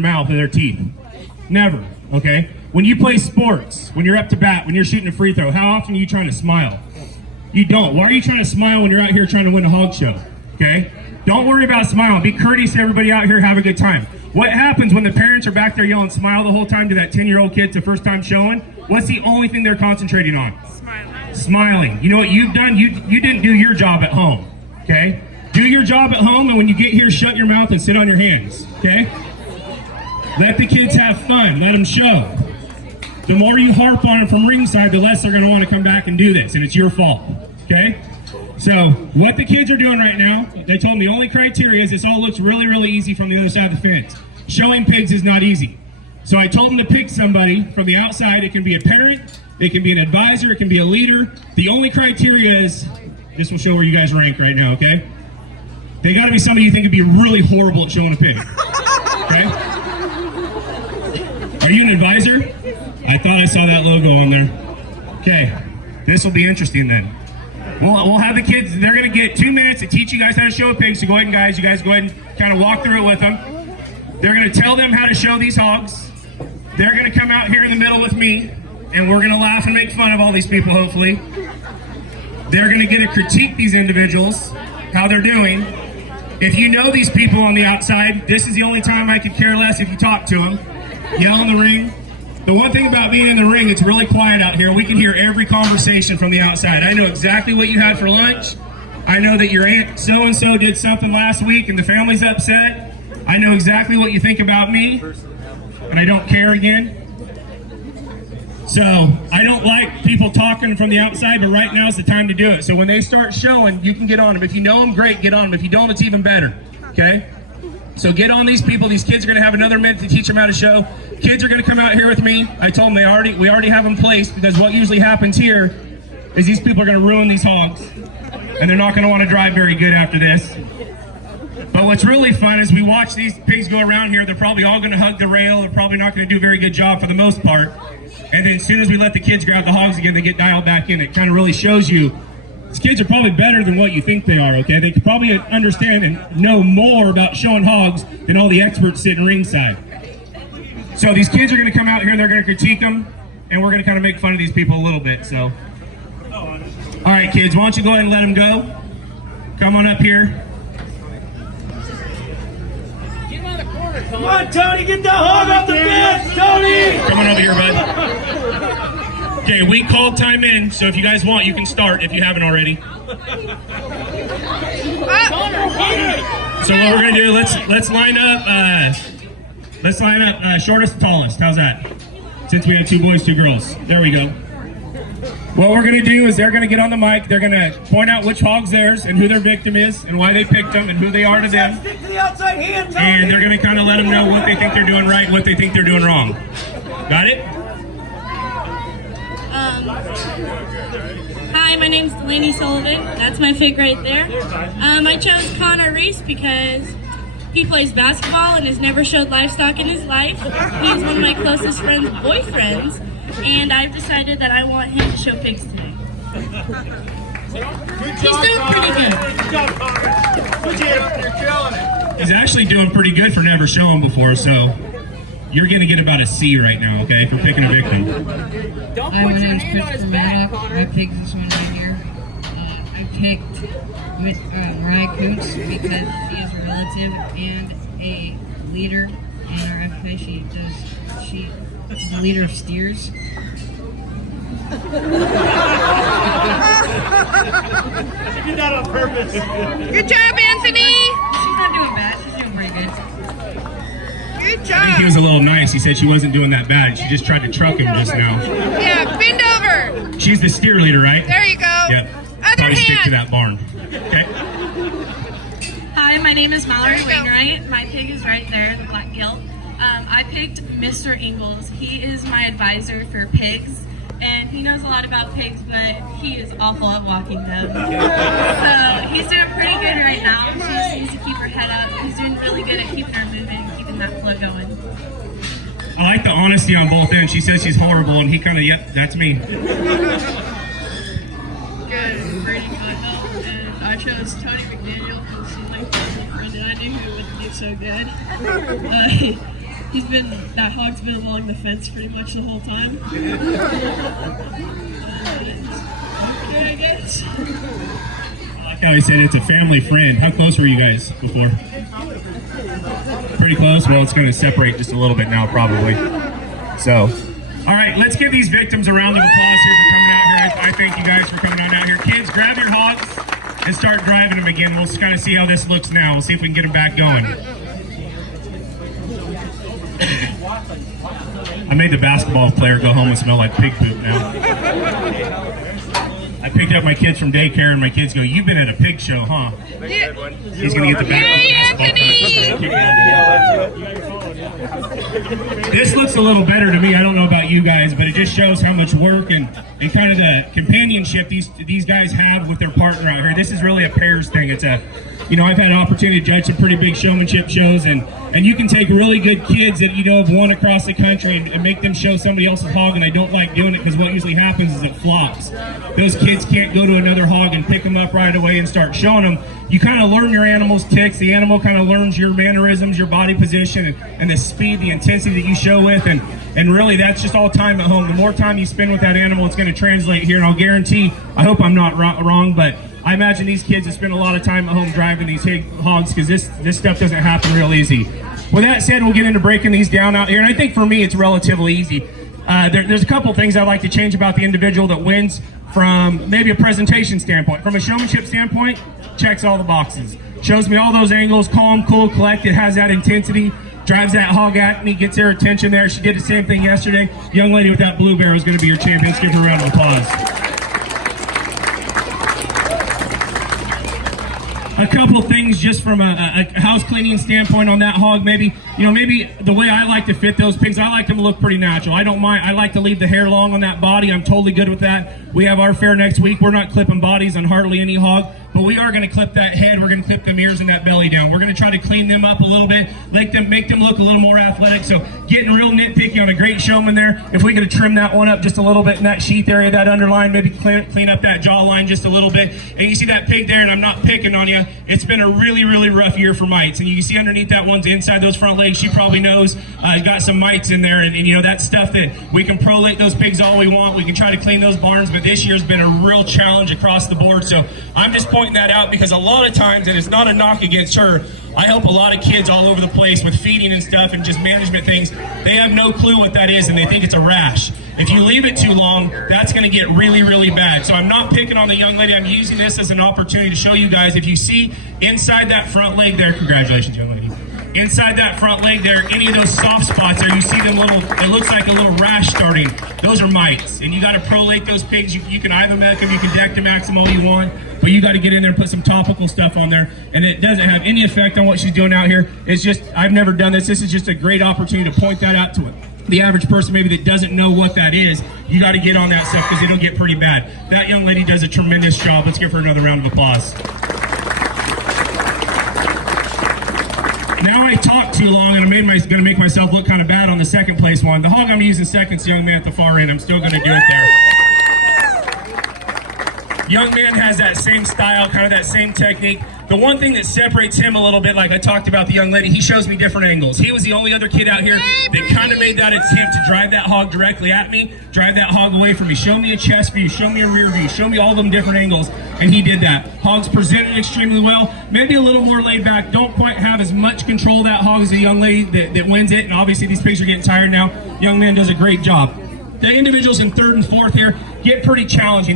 mouth or their teeth. Never, okay? When you play sports, when you're up to bat, when you're shooting a free throw, how often are you trying to smile? You don't. Why are you trying to smile when you're out here trying to win a hog show, okay? Don't worry about smiling. Be courteous to everybody out here. Have a good time. What happens when the parents are back there yelling smile the whole time to that 10-year-old kid to first time showing? What's the only thing they're concentrating on? Smiling. Smiling. You know what you've done? You didn't do your job at home, okay? Do your job at home, and when you get here, shut your mouth and sit on your hands, okay? Let the kids have fun. Let them show. The more you harp on them from ringside, the less they're going to want to come back and do this, and it's your fault, okay? So what the kids are doing right now, they told me the only criteria is this all looks really, really easy from the other side of the fence. Showing pigs is not easy. So I told them to pick somebody from the outside. It can be a parent, it can be an advisor, it can be a leader. The only criteria is, this will show where you guys rank right now, okay? They got to be somebody you think would be really horrible at showing a pig, okay? Are you an advisor? I thought I saw that logo on there. Okay, this will be interesting then. We'll have the kids, they're going to get 2 minutes to teach you guys how to show a pig, so go ahead and guys, you guys go ahead and kind of walk through it with them. They're going to tell them how to show these hogs. They're going to come out here in the middle with me, and we're going to laugh and make fun of all these people, hopefully. They're going to get to critique these individuals, how they're doing. If you know these people on the outside, this is the only time I could care less if you talk to them. Yell in the ring. The one thing about being in the ring, it's really quiet out here. We can hear every conversation from the outside. I know exactly what you had for lunch. I know that your aunt so-and-so did something last week and the family's upset. I know exactly what you think about me, and I don't care again. So I don't like people talking from the outside, but right now is the time to do it. So when they start showing, you can get on them. If you know them, great, get on them. If you don't, it's even better, okay? So get on these people. These kids are going to have another minute to teach them how to show. Kids are going to come out here with me. I told them we already have them placed, because what usually happens here is these people are going to ruin these hogs, and they're not going to want to drive very good after this. But what's really fun is we watch these pigs go around here. They're probably all going to hug the rail. They're probably not going to do a very good job for the most part. And then as soon as we let the kids grab the hogs again, they get dialed back in. It kind of really shows you these kids are probably better than what you think they are, okay? They could probably understand and know more about showing hogs than all the experts sitting ringside. So these kids are going to come out here and they're going to critique them, and we're going to kind of make fun of these people a little bit, so. All right, kids, why don't you go ahead and let them go? Come on up here. Get him out of the corner, Tony. Come on, Tony, get the hog off the fence, Tony! Come on over here, bud. Okay, we called time in, so if you guys want, you can start if you haven't already. So what we're gonna do? Let's line up. Shortest to tallest. How's that? Since we have 2 boys, 2 girls. There we go. What we're gonna do is they're gonna get on the mic. They're gonna point out which hog's theirs and who their victim is and why they picked them and who they are to them. And they're gonna kind of let them know what they think they're doing right and what they think they're doing wrong. Got it? Hi, my name's Delaney Sullivan. That's my pig right there. I chose Connor Reese because he plays basketball and has never showed livestock in his life. He's one of my closest friend's boyfriends, and I've decided that I want him to show pigs today. He's doing pretty good. Good job, Connor. You're killing it. He's actually doing pretty good for never showing before, so you're going to get about a C right now, okay, for picking a victim. Don't Hi, put my your name's hand on his Christopher back, Maddox. Connor. I picked this one right here. I picked Mariah Coots because she is a relative and a leader in our FFA. She is the leader of steers. She did that on purpose. Good job, Anthony! She's not doing bad. She's doing pretty good. Good I think he was a little nice. He said she wasn't doing that bad. She just tried to truck him just now. Yeah, bend over. She's the steer leader, right? There you go. Yep. Other Probably stick to hand. that barn. Okay. Hi, my name is Mallory Wainwright. My pig is right there, the black gilt. I picked Mr. Ingalls. He is my advisor for pigs, and he knows a lot about pigs, but he is awful at walking them. So he's doing pretty good right now. She just needs to keep her head up. He's doing really good at keeping her moving and keeping that flow going. I like the honesty on both ends. She says she's horrible, and he kind of, yep, that's me. Good, pretty good. And I chose Tony McDaniel because he's like the friend that I knew who would do so good. that hog's been along the fence pretty much the whole time. I guess. I like how he said it's a family friend. How close were you guys before? Pretty close? Well, it's going to separate just a little bit now, probably. So, all right, let's give these victims a round of applause here for coming out here. I thank you guys for coming on out here. Kids, grab your hogs and start driving them again. We'll kind of see how this looks now. We'll see if we can get them back going. I made the basketball player go home and smell like pig poop now. I picked up my kids from daycare, and my kids go, "You've been at a pig show, huh?" He's going to get the back of the basketball player. This looks a little better to me. I don't know about you guys, but it just shows how much work and kind of the companionship these guys have with their partner out here. This is really a pairs thing. It's a, you know, I've had an opportunity to judge some pretty big showmanship shows, and you can take really good kids that, you know, have won across the country and make them show somebody else's hog, and I don't like doing it because what usually happens is it flops. Those kids can't go to another hog and pick them up right away and start showing them. You kind of learn your animal's ticks. The animal kind of learns your mannerisms, your body position, and the speed, the intensity that you show with, and really that's just all time at home. The more time you spend with that animal, it's going to translate here, and I'll guarantee, I hope I'm not wrong, but I imagine these kids have spent a lot of time at home driving these hogs because this stuff doesn't happen real easy. With that said, we'll get into breaking these down out here, and I think for me it's relatively easy. There's a couple things I'd like to change about the individual that wins from maybe a presentation standpoint. From a showmanship standpoint, checks all the boxes. Shows me all those angles, calm, cool, collected, has that intensity, drives that hog at me, gets their attention there. She did the same thing yesterday. The young lady with that blue bear is going to be your champion. Let's give her a round of applause. A couple of things just from a house cleaning standpoint on that hog. Maybe the way I like to fit those pigs, I like them to look pretty natural. I don't mind. I like to leave the hair long on that body. I'm totally good with that. We have our fair next week. We're not clipping bodies on hardly any hog, but we are going to clip that head. We're going to clip them ears and that belly down. We're going to try to clean them up a little bit, make them look a little more athletic. So getting real nitpicky on a great showman there. If we could trim that one up just a little bit in that sheath area, that underline, maybe clean up that jawline just a little bit. And you see that pig there, and I'm not picking on you. It's been a really, really rough year for mites. And you can see underneath that one's inside those front legs. She probably knows got some mites in there. And you know, that's stuff that we can prolate those pigs all we want. We can try to clean those barns, but this year's been a real challenge across the board. So I'm just pointing that out because a lot of times, and it's not a knock against her, I help a lot of kids all over the place with feeding and stuff and just management things. They have no clue what that is, and they think it's a rash. If you leave it too long, that's going to get really, really bad. So I'm not picking on the young lady. I'm using this as an opportunity to show you guys, if you see inside that front leg there, congratulations, young lady. Inside that front leg there, any of those soft spots there, you see them little, it looks like a little rash starting. Those are mites, and you got to prolate those pigs. You can Ivomec them, you can Dectomax them all you want, but you got to get in there and put some topical stuff on there, and it doesn't have any effect on what she's doing out here. It's just, I've never done this. This is just a great opportunity to point that out to it. The average person maybe that doesn't know what that is, you got to get on that stuff because it'll get pretty bad. That young lady does a tremendous job. Let's give her another round of applause. Now I talked too long, and I'm going to make myself look kind of bad on the second place one. The hog I'm using second is the young man at the far end. I'm still going to do it there. Young man has that same style, kind of that same technique. The one thing that separates him a little bit, like I talked about the young lady, he shows me different angles. He was the only other kid out here that kind of made that attempt to drive that hog directly at me, drive that hog away from me, show me a chest view, show me a rear view, show me all them different angles, and he did that. Hog's presented extremely well, maybe a little more laid back, don't quite have as much control of that hog as the young lady that wins it, and obviously these pigs are getting tired now. Young man does a great job. The individuals in third and fourth here get pretty challenging.